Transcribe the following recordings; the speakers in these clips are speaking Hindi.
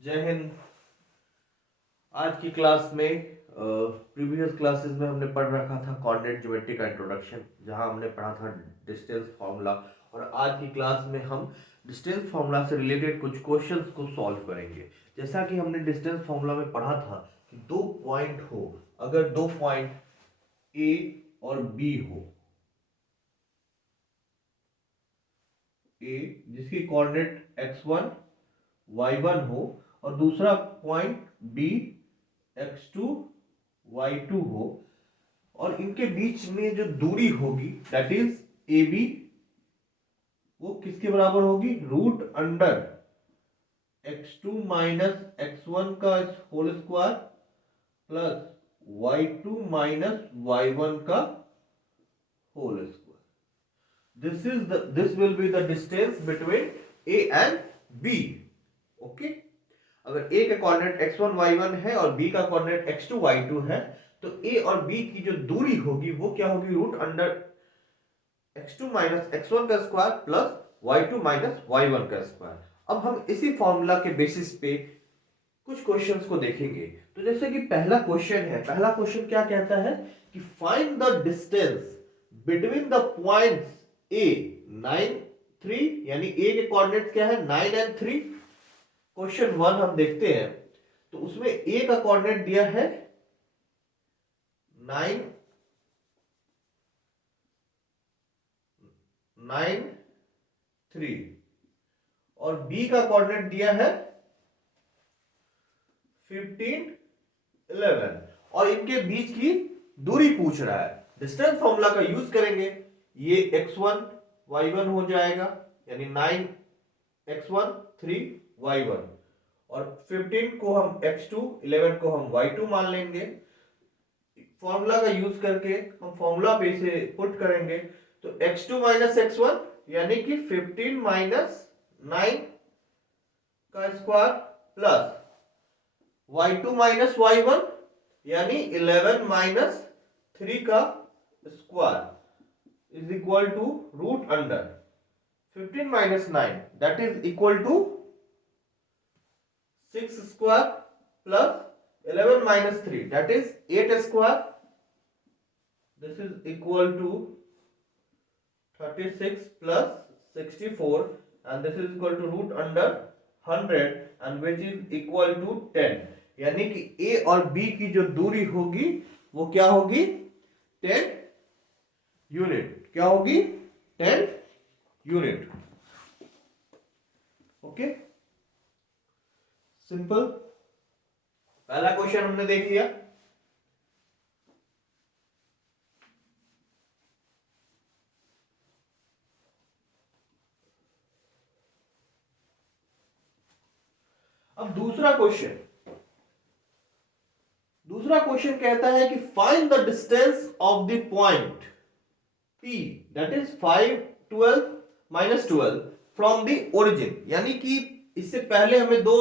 जय हिंद। आज की क्लास में प्रीवियस क्लासेस में हमने पढ़ रखा था कोऑर्डिनेट ज्योमेट्री का इंट्रोडक्शन, जहां हमने पढ़ा था डिस्टेंस फार्मूला। और आज की क्लास में हम डिस्टेंस फार्मूला से रिलेटेड कुछ क्वेश्चंस को सॉल्व करेंगे। जैसा कि हमने डिस्टेंस फार्मूला में पढ़ा था कि दो पॉइंट हो, अगर दो पॉइंट ए और बी हो, ए जिसकी कोऑर्डिनेट x1 y1 हो और दूसरा पॉइंट बी x2 y2 हो, और इनके बीच में जो दूरी होगी दैट इज ए बी, वो किसके बराबर होगी? Root under x2 minus x1 का whole square plus y2 minus y1 का whole square. This will be the distance between a and b। Okay, अगर a का कोऑर्डिनेट x1 y1 है और b का कोऑर्डिनेट x2 y2 है, तो a और b की जो दूरी होगी वो क्या होगी? Root under x2 minus x1 का square plus y2 minus y1 का स्क्वायर। अब हम इसी फॉर्मूला के बेसिस पे कुछ क्वेश्चंस को देखेंगे। तो जैसे कि पहला क्वेश्चन क्या कहता है कि find the distance between the points a 9 3, यानी a के कोऑर्डिनेट क्या है? 9 एंड 3। क्वेश्चन 1 हम देखते हैं, तो उसमें a का कोऑर्डिनेट दिया है 9 9 3 और b का कोऑर्डिनेट दिया है 15 11, और इनके बीच की दूरी पूछ रहा है। डिस्टेंस फॉर्मूला का यूज करेंगे, ये x1 y1 हो जाएगा, यानी 9 x1 3 y1, और 15 को हम x2 11 को हम y2 मान लेंगे। फॉर्मूला का यूज करके हम फॉर्मूला पे इसे पुट करेंगे, तो x2 माइनस x1 यानी कि 15 माइनस 9 का square plus y2 minus y1 यानी 11 माइनस 3 का square is equal to root under 15 minus 9 that is equal to 6 square plus 11 minus 3 that is 8 square. This is equal to 36 plus 64, and this is equal to root under 100 and which is equal to 10। यानी कि a और b की जो दूरी होगी वो क्या होगी? 10 यूनिट। क्या होगी? 10 यूनिट। Okay, simple. पहला क्वेश्चन हमने देख लिया। अब दूसरा क्वेश्चन कहता है कि find the distance of the point P that is 5 12 minus 12 from the origin. यानी कि इससे पहले हमें दो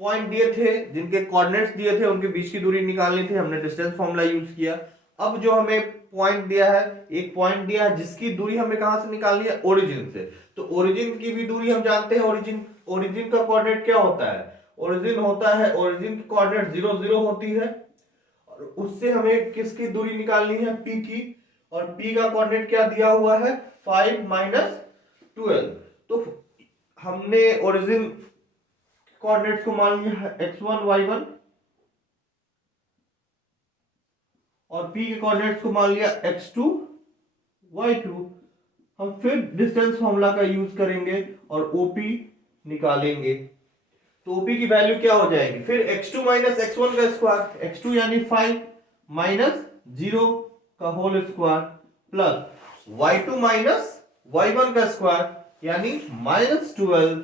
पॉइंट दिए थे जिनके कोऑर्डिनेट्स दिए थे, उनके बीच की दूरी निकालनी थी, हमने डिस्टेंस फॉर्मूला यूज किया। अब जो हमें पॉइंट दिया है, एक पॉइंट दिया है जिसकी दूरी हमें कहां से निकालनी है? ओरिजिन से। तो ओरिजिन की भी दूरी हम जानते हैं। ओरिजिन का कोऑर्डिनेट क्या होता है? ओरिजिन की कोऑर्डिनेट 0 0 होती है, और उससे हमें किसकी दूरी निकालनी है? p की। और p का कोऑर्डिनेट क्या दिया हुआ है? 5 माइनस 12। तो हमने ओरिजिन कोऑर्डिनेट्स को मान लिया है x1 y1, और p के कोऑर्डिनेट्स को मान लिया x2 y2। हम फिर डिस्टेंस फॉर्मूला का यूज करेंगे और OP निकालेंगे। तो OP की वैल्यू क्या हो जाएगी? फिर x2 माइनस x1 का स्क्वायर, x2 यानी 5 माइनस 0 का whole square plus y2 minus y1 का स्क्वायर यानी माइनस 12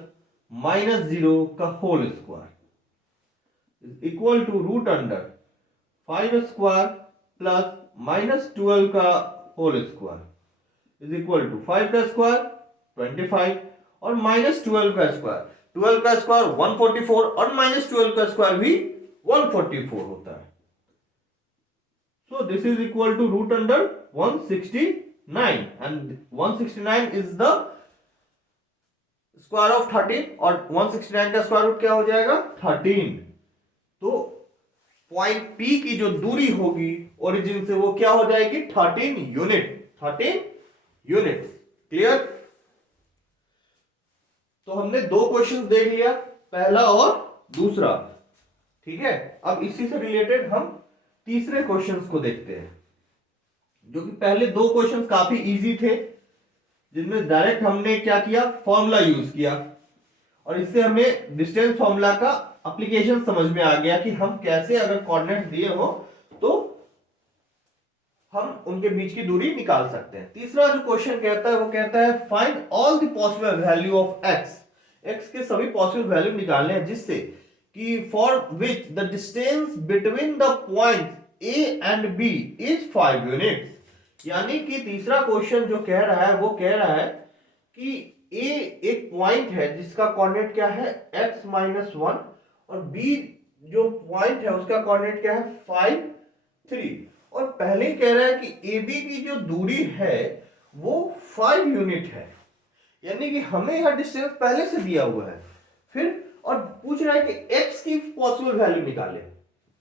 माइनस 0 का whole square equal to root under 5 square plus minus 12 का whole square is equal to 5 का स्क्वायर 25 और माइनस 12 का स्क्वायर। 12 का स्क्वायर 144 और माइनस 12 का स्क्वायर भी 144 होता है। So this is equal to root under 169, and 169 is the square of 13 और 169 का स्क्वायर रूट क्या हो जाएगा 13। तो पॉइंट P की जो दूरी होगी ओरिजिन से वो क्या हो जाएगी 13 यूनिट, 13 यूनिट्स। क्लियर। तो हमने दो क्वेश्चंस देख लिया, पहला और दूसरा। ठीक है, अब इसी से रिलेटेड हम तीसरे क्वेश्चंस को देखते हैं, जो कि पहले दो क्वेश्चंस काफी इजी थे, जिनमें डायरेक्ट हमने क्या किया फॉर्मूला यूज किया, और इससे हमें डिस्टेंस फॉर्मूला का एप्लीकेशन समझ में आ गया कि हम कैसे अगर कोऑर्डिनेट्स दिए हो तो हम उनके बीच की दूरी निकाल सकते हैं। तीसरा जो क्वेश्चन कहता है वो कहता है find all the possible value of x, x के सभी पॉसिबल वैल्यू निकालने हैं जिससे कि for which the distance between the point A and B is 5 units. यानी कि तीसरा क्वेश्चन जो कह रहा है वो कह रहा है कि ए एक पॉइंट है जिसका कोऑर्डिनेट क्या है x माइनस 1, और बी जो पॉइंट है उसका कोऑर्डिनेट क्या है 5 3, और पहले ही कह रहा है कि ए बी की जो दूरी है वो 5 यूनिट है, यानी कि हमें यह डिस्टेंस पहले से दिया हुआ है। फिर और पूछ रहा है कि x की पॉसिबल वैल्यू निकाले।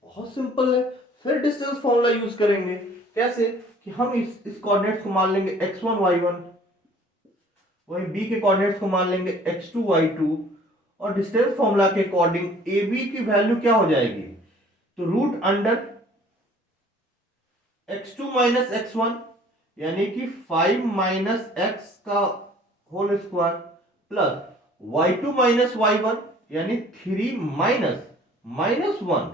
बहुत सिंपल है, फिर डिस्टेंस फॉर्मूला यूज करेंगे। कैसे कि हम इस कोऑर्डिनेट्स को मान लेंगे x1 y1, वही b के कोऑर्डिनेट्स को मान लेंगे x2 y2, और डिस्टेंस फॉर्मूला के अकॉर्डिंग ए बी की वैल्यू क्या हो जाएगी, तो root under x2 minus x1 यानी कि 5 माइनस x का whole square plus y2 minus y1 यानी 3 minus minus 1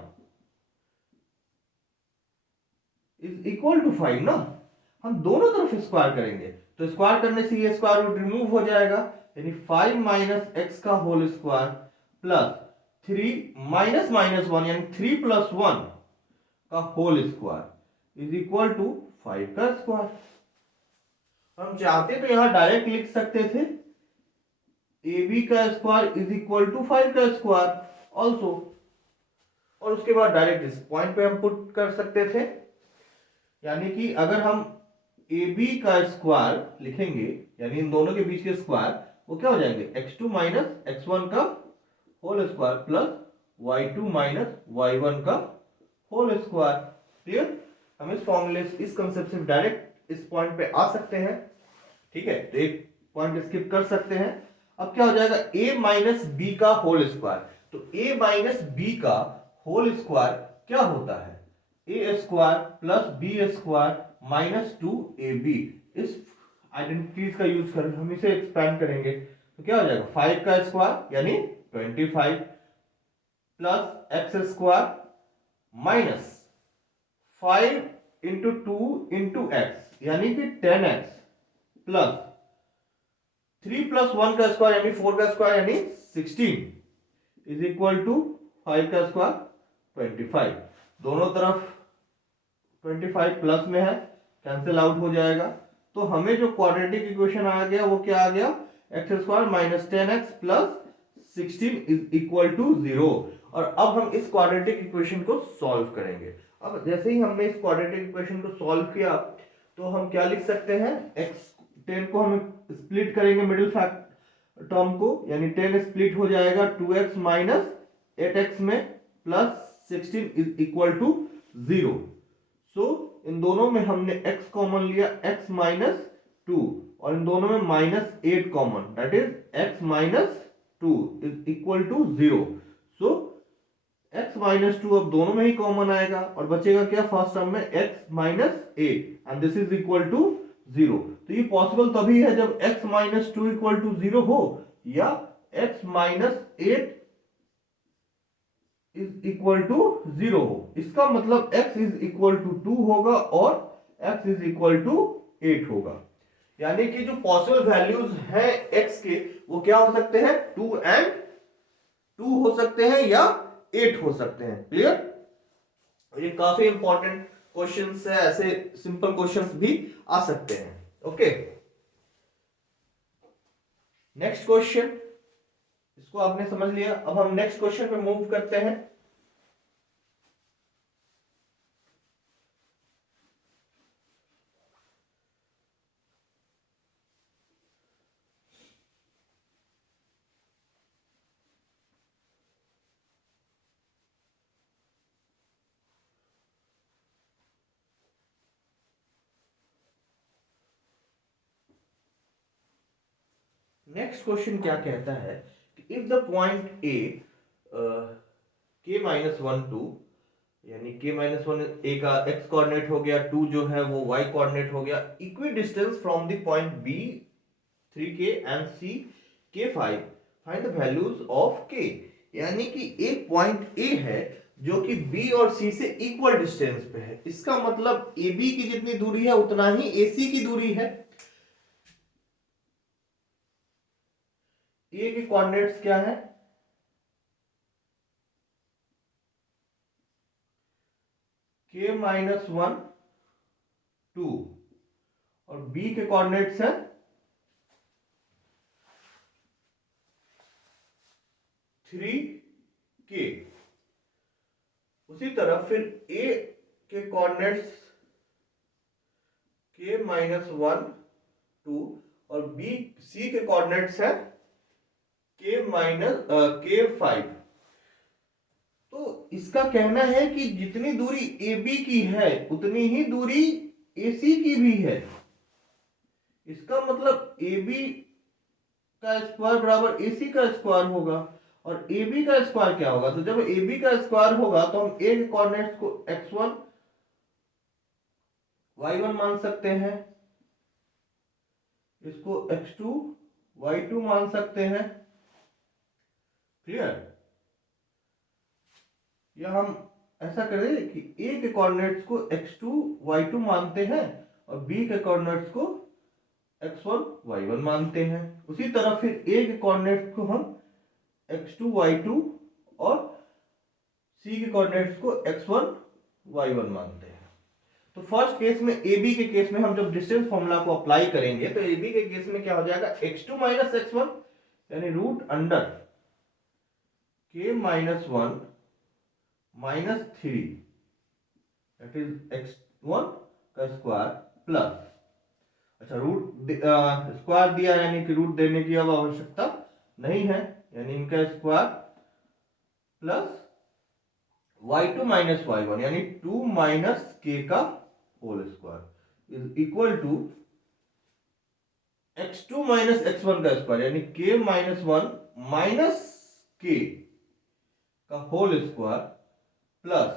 is equal to 5 ना। हम दोनों तरफ स्क्वायर करेंगे तो स्क्वायर करने से ये स्क्वायर रूट रिमूव हो जाएगा, यानी 5 माइनस x का whole square plus 3 minus minus 1 यानी 3 प्लस 1 का whole square is equal to 5 का स्क्वायर। हम चाहते तो यहां डायरेक्ट लिख सकते थे ए बी का स्क्वायर इज इक्वल टू 5 का स्क्वायर ऑल्सो, और उसके बाद डायरेक्ट इस पॉइंट पे हम पुट कर सकते थे, यानी कि अगर हम ए बी का स्क्वायर लिखेंगे यानी इन दोनों के बीच के स्क्वायर वो क्या हो जाएंगे x2 माइनस x1 का whole square plus y2 minus y1 का होल स्क्वायर। क्लियर। हम इस फॉर्मूले इस कंसेप्ट से डायरेक्ट इस पॉइंट पे आ सकते हैं। ठीक है, तो एक पॉइंट स्किप कर सकते हैं। अब क्या हो जाएगा a माइनस बी का होल स्क्वायर, तो a माइनस बी का होल स्क्वायर क्या होता है A square plus B square minus 2ab। इस आइडेंटिटीज का यूज कर हम इसे एक्सपैंड करेंगे तो क्या हो जाएगा 5 का स्क्वायर यानी 25 plus x square minus 5 into 2 into x यानी कि 10x प्लस 3 प्लस 1 का स्क्वायर यानी 4 का स्क्वायर यानी 16 इज इक्वल टू 5 का स्क्वायर 25। दोनों तरफ 25 प्लस में है, कैंसिल आउट हो जाएगा। तो हमें जो क्वाड्रेटिक इक्वेशन आ गया वो क्या आ गया x square minus 10x plus 16 is equal to 0। और अब हम इस क्वाड्रेटिक इक्वेशन को सॉल्व करेंगे। अब जैसे ही हमने इस क्वाड्रेटिक इक्वेशन को सॉल्व किया तो हम क्या लिख सकते हैं x 10 को हम स्प्लिट करेंगे मिडिल फैक्ट टर्म को, यानी 10 स्प्लिट हो जाएगा 2x माइनस 8x में plus 16 is equal to 0। So इन दोनों में हमने x कॉमन लिया x माइनस 2 और इन दोनों में minus 8 common, that is x minus 2 is equal to 0। So x minus 2 अब दोनों में ही कॉमन आएगा और बचेगा क्या फर्स्ट टर्म में x minus 8 and this is equal to 0। तो ये पॉसिबल तभी है जब x माइनस 2 इक्वल टू 0 हो या x minus 8 is equal to 0 हो। इसका मतलब x इज इक्वल टू 2 होगा और x इज इक्वल टू 8 होगा। यानी कि जो पॉसिबल वैल्यूज हैं x के वो क्या हो सकते हैं 2 हो सकते हैं या 8 हो सकते हैं। क्लियर। ये काफी इंपॉर्टेंट क्वेश्चंस है, ऐसे सिंपल क्वेश्चंस भी आ सकते हैं। ओके, नेक्स्ट क्वेश्चन, इसको आपने समझ लिया। अब हम नेक्स्ट क्वेश्चन पे मूव करते हैं। नेक्स्ट क्वेश्चन क्या कहता है कि इफ द पॉइंट ए के माइनस वन टू, यानी के माइनस वन ए का एक्स कोऑर्डिनेट हो गया, टू जो है वो वाई कोऑर्डिनेट हो गया, equidistant from the point B 3k and C k5, find the values of k। यानी कि एक पॉइंट ए है जो कि बी और सी से इक्वल डिस्टेंस पे है, इसका मतलब ए बी की जितनी दूरी है उतना ही ए सी की दूरी है। ए के कोऑर्डिनेट्स क्या है, के माइनस वन टू, और बी के कोऑर्डिनेट्स है 3k। उसी तरह फिर ए के कोऑर्डिनेट्स के माइनस वन टू, और बी सी के कोऑर्डिनेट्स है के माइनस के 5। तो इसका कहना है कि जितनी दूरी ए बी की है उतनी ही दूरी ए सी की भी है। इसका मतलब ए बी का स्क्वायर बराबर ए सी का स्क्वायर होगा, और ए बी का स्क्वायर क्या होगा, तो जब ए बी का स्क्वायर होगा तो हम ए के कोऑर्डिनेट्स को x1 y1 मान सकते हैं, इसको x2 y2 मान सकते हैं। क्लियर? या हम ऐसा करें कि ए के कोऑर्डिनेट्स को x2 y2 मानते हैं और बी के कोऑर्डिनेट्स को x1 y1 मानते हैं। उसी तरह फिर ए के कोऑर्डिनेट्स को हम x2 y2 और सी के कोऑर्डिनेट्स को x1 y1 मानते हैं। तो फर्स्ट केस में ए बी के केस में हम जब डिस्टेंस फॉर्मूला को अप्लाई करेंगे तो ए बी के केस में क्या हो जाएगा, x2 माइनस x1 यानी root under k minus one minus three, that is x1 का स्क्वायर प्लस, अच्छा रूट स्क्वायर दिया यानी कि रूट देने की अब आवश्यकता नहीं है, यानी इनका square plus y2 minus y1 यानी 2 माइनस k का whole square is equal to x2 minus x1 का स्क्वायर यानी k minus one minus k का होल स्क्वायर प्लस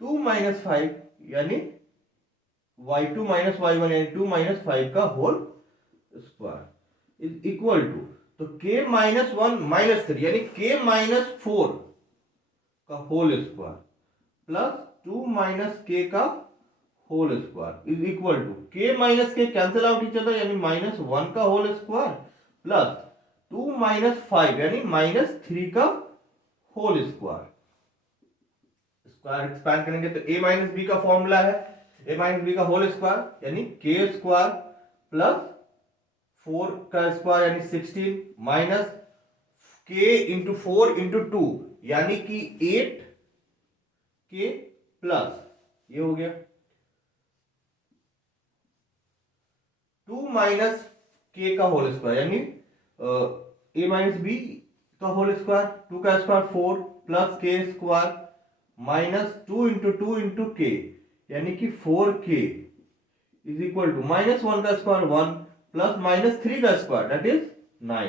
2 माइनस 5 यानी y2 माइनस y1 यानी 2 माइनस 5 का whole square is equal to, तो k minus one minus three यानी k माइनस फोर का whole square plus 2 minus k का whole square is equal to, k minus k cancel out each other यानी माइनस वन का होल स्क्वायर प्लस 2 माइनस 5 यानी माइनस थ्री का होल स्क्वायर। स्क्वायर एक्सपैंड करेंगे तो a माइनस बी का फॉर्मूला है a माइनस बी का होल स्क्वायर यानी k स्क्वायर प्लस 4 का स्क्वायर यानी 16 माइनस k इंटू 4 इंटू 2 यानी कि 8k प्लस ये हो गया 2 माइनस k का होल स्क्वायर यानी a माइनस बी का होल स्क्वायर, 2 का square 4 plus k square minus 2 into 2 into k यानी कि 4k is equal to minus 1 का स्क्वायर 1 प्लस माइनस 3 का square that is 9,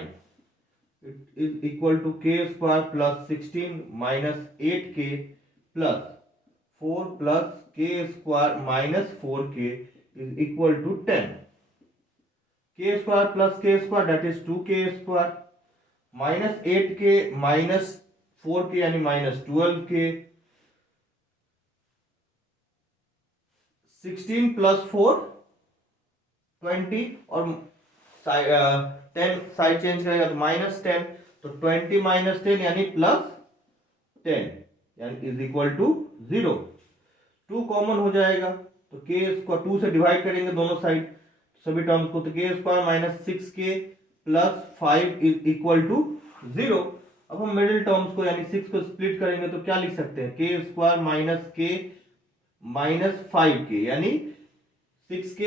it is equal to k square plus 16 minus 8k plus 4 plus k square minus 4k is equal to 10, k square plus k square that is 2k square minus 8k minus 4k यानी माइनस 12k, 16 प्लस 4 20 और 10 साइड चेंज करेगा तो माइनस 10, तो 20 माइनस 10 यानी प्लस 10 यानी इज इक्वल टू 0। 2 कॉमन हो जाएगा तो k स्क्वायर 2 से डिवाइड करेंगे दोनों साइड सभी टर्म्स को, तो k square minus 6k plus 5 is equal to 0। अब हम मिडिल टर्म्स को यानी 6 को स्प्लिट करेंगे तो क्या लिख सकते हैं, k square minus k minus 5k यानी 6k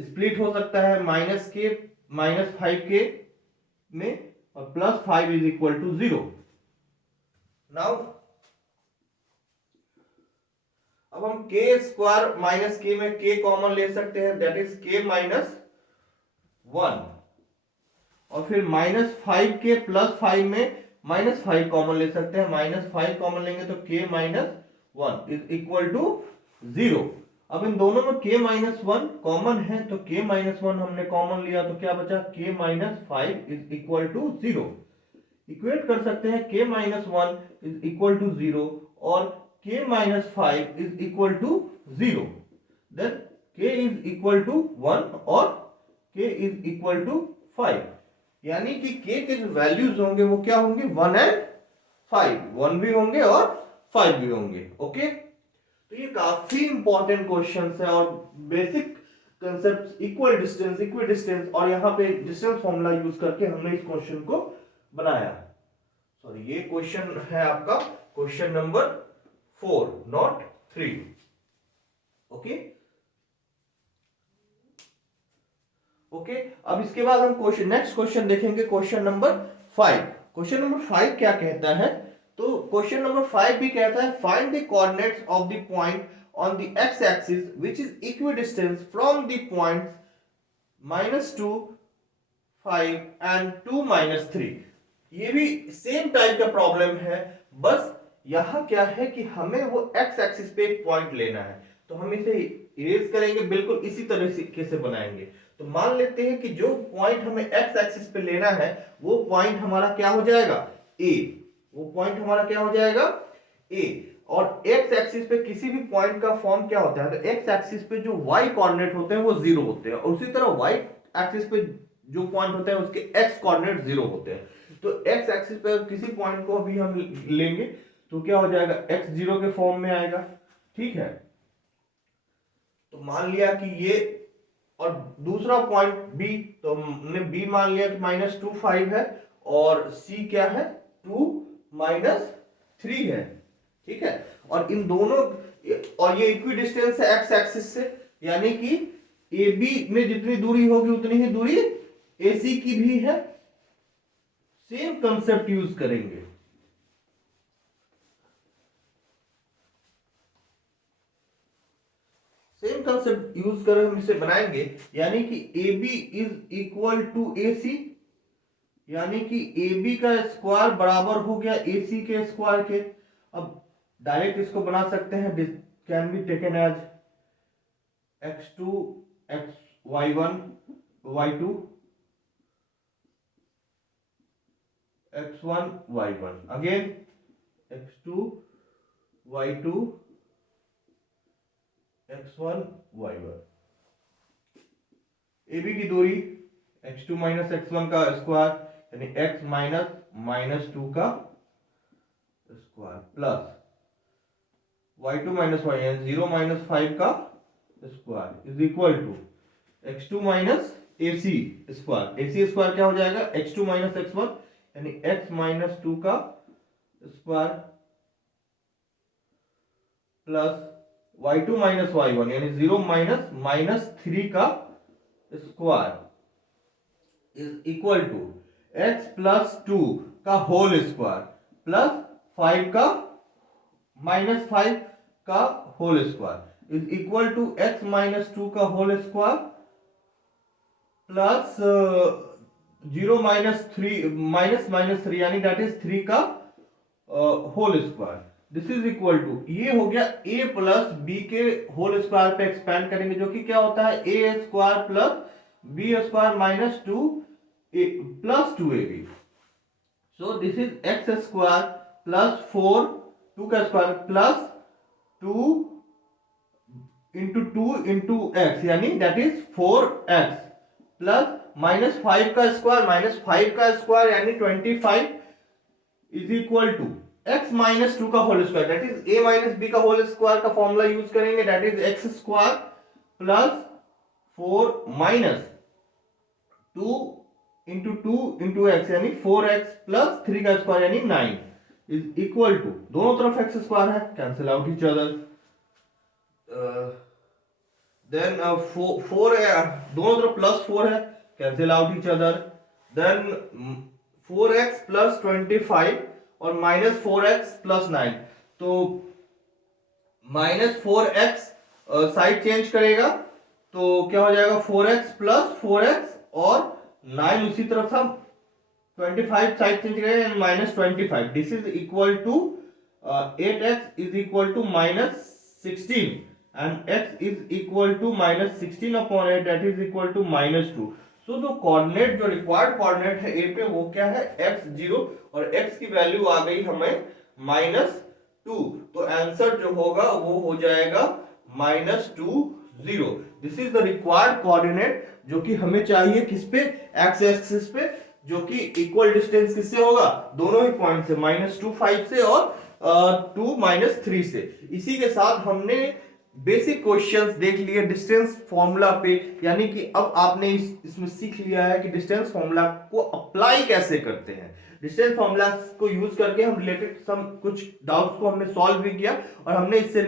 स्प्लिट हो सकता है माइनस के माइनस 5k में और plus 5 is equal to 0। Now अब हम k स्क्वायर माइनस k में k कॉमन ले सकते हैं दैट इज k माइनस 1 और फिर -5 के +5 में -5 कॉमन ले सकते हैं, -5 कॉमन लेंगे तो k-1 इज इक्वल टू 0। अब इन दोनों में k-1 कॉमन है तो k-1 हमने कॉमन लिया तो क्या बचा, k-5 is equal to 0। Equate कर सकते हैं k-1 इज इक्वल टू 0 और k-5 is equal to 0। Then k is equal to 1 और k इज इक्वल टू 5, यानी कि k के जो वैल्यूज होंगे वो क्या होंगे, 1 एंड 5, 1 भी होंगे और 5 भी होंगे। ओके, तो ये काफी इंपॉर्टेंट क्वेश्चंस है और basic concept equal distance, equi distance और यहाँ पे डिस्टेंस फॉर्मूला यूज करके हमने इस क्वेश्चन को बनाया। सॉरी, ये क्वेश्चन है आपका question number 4 not 3। Okay okay, अब इसके बाद हम नेक्स्ट क्वेश्चन देखेंगे, क्वेश्चन नंबर 5। क्वेश्चन नंबर 5 क्या कहता है, तो क्वेश्चन नंबर 5 भी कहता है find the coordinates of the point on the x axis which is equidistance from the point -2, 5 and 2, -3। ये भी सेम टाइप का प्रॉब्लम है, बस यहां क्या है कि हमें वो एक्स एक्सिस पे एक पॉइंट लेना है, तो हम इसे इरेज करेंगे, बिल्कुल इसी तरह से बनाएंगे। तो मान लेते हैं कि जो पॉइंट हमें एक्स एक्सिस पे लेना है वो पॉइंट हमारा क्या हो जाएगा, ए। वो पॉइंट हमारा क्या हो जाएगा, ए। और एक्स एक्सिस पे किसी भी पॉइंट का फॉर्म क्या होता है, तो एक्स एक्सिस पे जो वाई कोऑर्डिनेट होते हैं वो 0 होते हैं और उसी तरह वाई एक्सिस पे जो पॉइंट होते हैं उसके एक्स कोऑर्डिनेट 0 होते हैं। तो एक्स एक्सिस पे किसी पॉइंट को अभी हम लेंगे तो क्या हो जाएगा, एक्स 0 के फॉर्म में आएगा। ठीक है, तो मान लिया कि ये, और दूसरा पॉइंट बी, तो हमने बी मान लिया कि -2, 5 है और सी क्या है, 2, -3 है। ठीक है, और इन दोनों, और ये इक्वी डिस्टेंस है एक्स एक्सिस से, यानी कि ए बी में जितनी दूरी होगी उतनी ही दूरी ए सी की भी है। सेम कंसेप्ट यूज करेंगे। सेम कंसेप्ट यूज कर हम इसे बनाएंगे, यानी कि A B is equal to A C, यानी कि ए बी का स्क्वायर बराबर हो गया ए सी के स्क्वायर के। अब डायरेक्ट इसको बना सकते हैं, can be taken as x2 y1 y2 x1 y1, again x2 y2 x1 y1। A B की दूरी x2 माइनस x1 का स्क्वायर यानी x माइनस -2 का square plus y2 minus y यानी 0 - 5 का square is equal to x2 minus ac square. ac square क्या हो जाएगा, x2 माइनस x1 यानी x -2 का square plus y2 minus y1 यानी 0 -3 का square is equal to x plus 2 का होल स्क्वायर प्लस 5 का -5 का whole square is equal to x -2 का होल स्क्वायर प्लस 0 -3 यानी दैट इज 3 का whole square. This is equal to, ये हो गया a प्लस b के होल स्क्वायर पे एक्सपेंड करेंगे, जो कि क्या होता है a square plus b square minus 2 plus 2ab। So this is x square plus 4 2 का स्क्वायर प्लस 2 इंटू x यानी दैट इज 4x प्लस -5 का स्क्वायर यानी 25 इज इक्वल टू x -2 का whole square, that is a minus b का होल स्क्वायर का फॉर्मूला यूज करेंगे, that is x square plus 4 minus 2 into x यानी 4x प्लस 3 का स्क्वायर यानी 9 इज इक्वल टू, दोनों तरफ x स्क्वायर है, cancel out each other. Then 4 दोनों तरफ प्लस 4 है, cancel out each other. Then 4x plus 25 और -4x प्लस 9, तो -4x साइड चेंज करेगा तो क्या हो जाएगा 4x प्लस 4x और 9 उसी तरफ हम 25 साइड चेंज करें and -25, this is equal to 8x is equal to -16 and x is equal to -16 upon 8 that is equal to -2। So जो कोऑर्डिनेट, जो रिक्वायर्ड कोऑर्डिनेट है ए पे, वो क्या है x0, और x की वैल्यू आ गई हमें -2, तो आंसर जो होगा वो हो जाएगा -2 0। This is the required coordinate जो कि हमें चाहिए किस पे, x एक्सिस पे, जो कि इक्वल डिस्टेंस किससे होगा, दोनों ही पॉइंट से, -2 5 से और 2 -3 से। इसी के साथ हमने बेसिक क्वेश्चंस देख लिए डिस्टेंस फॉर्मूला पे, यानी कि अब आपने इसमें सीख लिया है कि डिस्टेंस फॉर्मूला को अप्लाई कैसे करते हैं। डिस्टेंस फॉर्मूला को यूज करके हम रिलेटेड सम कुछ डाउट्स को हमने सॉल्व भी किया, और हमने इससे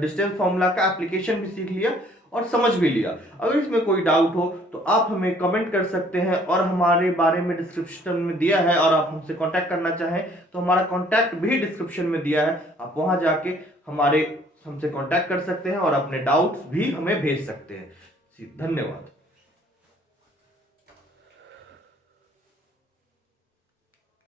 डिस्टेंस फॉर्मूला का एप्लीकेशन भी सीख लिया और समझ भी लिया। अगर इसमें कोई डाउट हो तो आप हमें कमेंट कर सकते हैं, और हमारे बारे में डिस्क्रिप्शन में दिया है, और आप हमसे कांटेक्ट करना चाहें तो हमारा कांटेक्ट भी डिस्क्रिप्शन में दिया है, आप वहां जाके हमसे कांटेक्ट कर सकते हैं और अपने डाउट्स भी हमें भेज सकते हैं। धन्यवाद।